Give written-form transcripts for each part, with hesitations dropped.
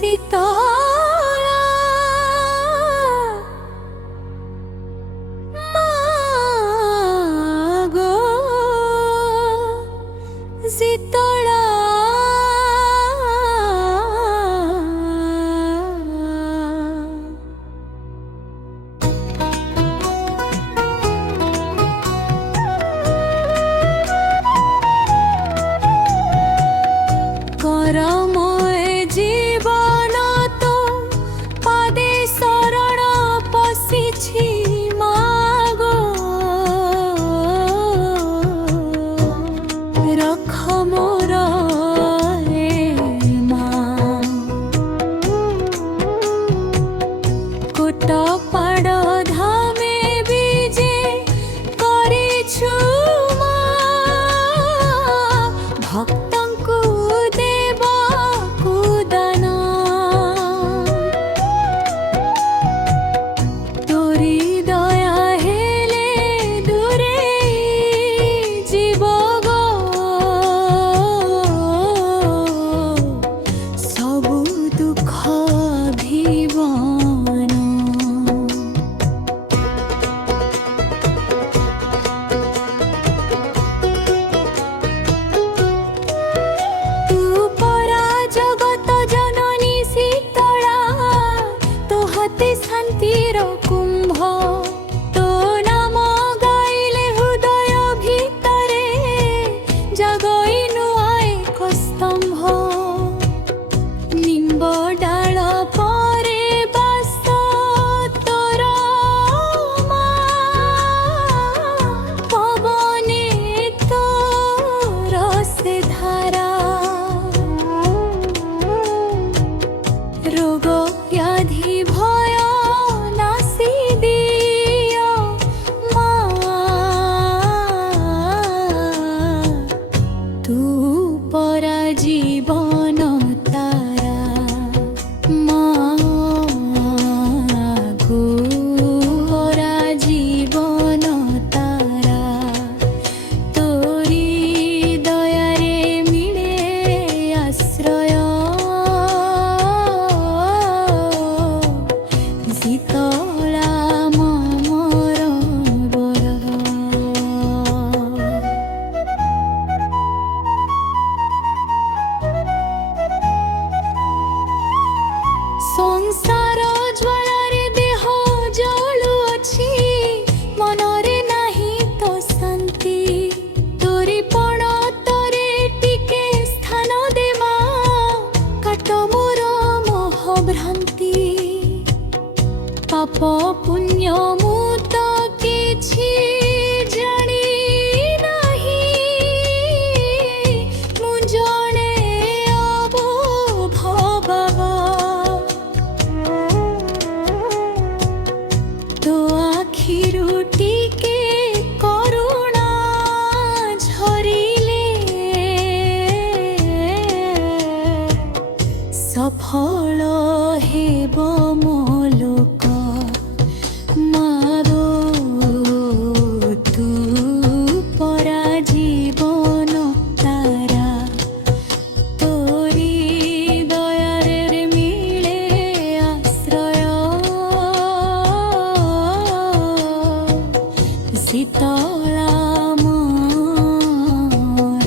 শীতলা মাগো শীতলা করময় জীবন তো পাদে শরণ পশিছি মাগো রখ মোর রে মা কোট পাড় ধামে বিজে করিছু মা ভক্তଙ୍କୁ শান্তির কুম্ভ তো নাম গাইলে হৃদয় ভিতরে জাগই নূয়া এক স্তম্ভ নিম্ব ডাল পরে বাস তোর মা পবনে তোর সে ধারা রোগ ব্যাধি ভয় জীবন তারা মাগো ওরা জীবন তারা তোরি দয়ারে মিলে আশ্রয় শীতলা মমর বর ସଂସାର ଜ୍ୱାଳାରେ ଦେହ ଜଳୁଅଛି ମନରେ ନାହିଁ ତ ଶାନ୍ତି ତୋରି ପଣତରେ ଟିକେ ସ୍ଥାନ ଦେ ମା କାଟ ମୋର ମୋହ ଭ୍ରାନ୍ତି ପାପ ପୁଣ୍ୟ ମୁଁ ତ କିଛି ଜାଣି ନାହିଁ ମୁଁ ଜଣେ ଅବୁଭ তো আখিরু টিকে করুণা ঝরিলে সফল হেব মো লোক মাগো তু পরা জীবন তারা তোরি দয়ারে মিলে আশ্রয় শীতলা মোর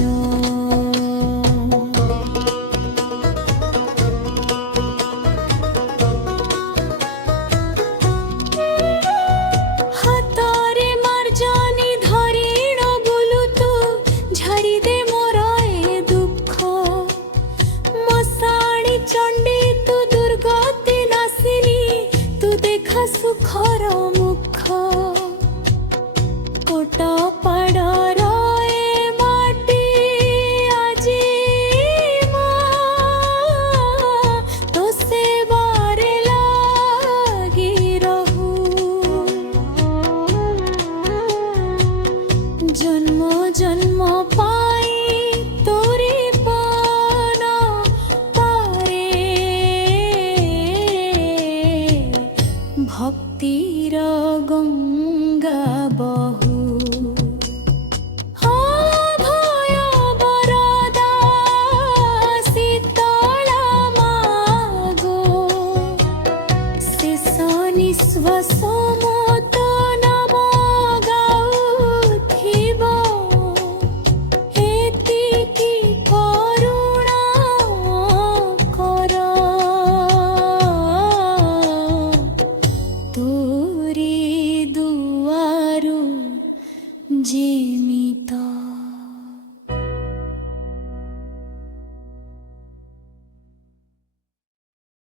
তোরি দুয়ারু যেমি